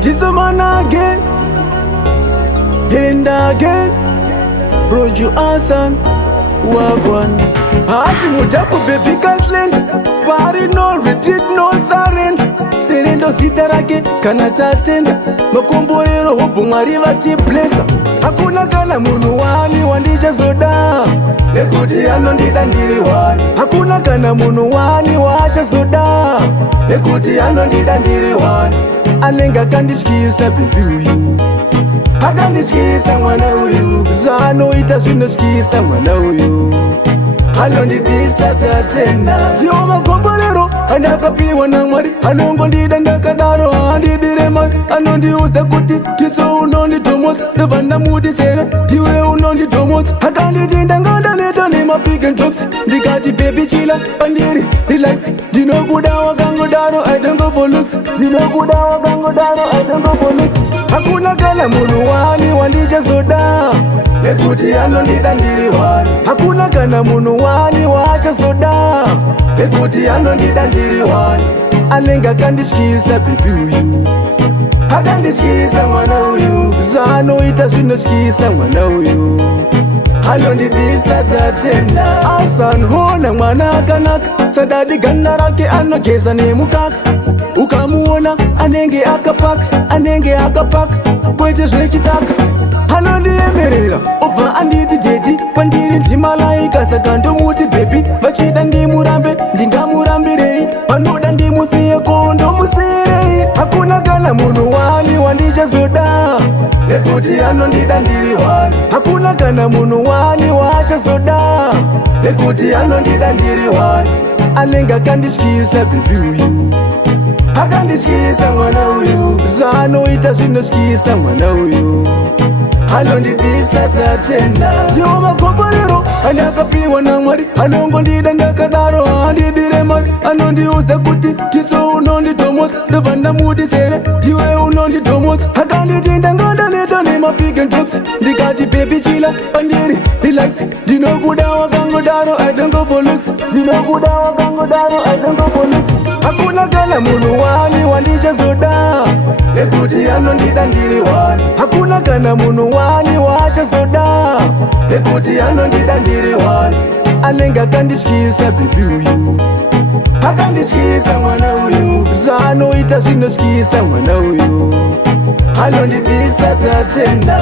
Tizamana again and again. Broju Hassan Wagwan Asi mutafu baby Kathleen. Pari no retreat no surrender. Serendo sitarake kana tatenda. Makomborero hopu mwari vati blessa. Hakuna kana munu wani wandija zoda. Nekuti anondida ndiri wani. Hakuna kana munu wani wacha zoda. Nekuti anondida ndiri wani. Anenga kandichikisa baby uyu. Akandichikisa mwana uyu. Zvanoita zvinochikisa mwana uyu. Anondidisa tatenda. Tiyo makomborero andakapiwa na Mwari. Anongondida ndakadaro handidire mari. Anondiudza kuti titso unonditomodza. Ndobva ndamudisere tiwe unonditomodza. Akanditi ndangandaneta nemapig and drops. Ndikati baby chila pandiri relax. Ndinokuda wakangodaro I don't go for looks. Ndinokuda wakangodaro I don't go for looks. Hakuna kana munhu wani wandichazoda. Nekuti anondida ndiri wani. Hakuna kana munhu wani wachazoda. Nekuti anondida ndiri wani. Anenge akandityisa baby uyu. Akandityisa mwana uyu. Zvanoita zvinotyisa mwana uyu. Anondidisa tatenda. Hassan hona mwana akanaka. Sadadi ganda rake anogeza nemukaka. Ukamuona anenge akapaka. Anenge akapaka kwete zvechitaka. Anondiemerera obva anditi dedi. Pandiri ndimalaika saka ndomuti baby. Vachida ndimurambe ndingamurambirei. Panoda ndimusiye ko ndomusiyirei. Hakuna kana munhu wani wandichazoda. Nekuti anondida ndiri wani. Hakuna kana munhu wani wachazoda. Nekuti anondida ndiri wani. Anenge akandityisa baby uyu. Akandityisa mwana uyu. Zvanoita zvinotyisa mwana uyu. Anondidisa tatenda. Tiyo makomborero andakapiwa na Mwari. Anongondida ndakadaro handidire mari. Anondiudza kuti titso unonditomodza. Ndobva ndamudisere tiwe unonditomodza. Akanditi ndangandaneta nemapig and drops. Ndikati baby chila pandiri relax. Ndinokuda wakangodaro I don't go for looks. Ndinokuda wakangodaro I don't go for looks. Hakuna kana munhu wani wandichazoda. Nekuti anondida ndiri wani. Hakuna kana munhu wani wachazoda. Nekuti anondida ndiri wani. Anenge akandityisa baby uyu. Akandityisa mwana uyu. Zvanoita zvinotyisa mwana uyu. Anondidisa tatenda.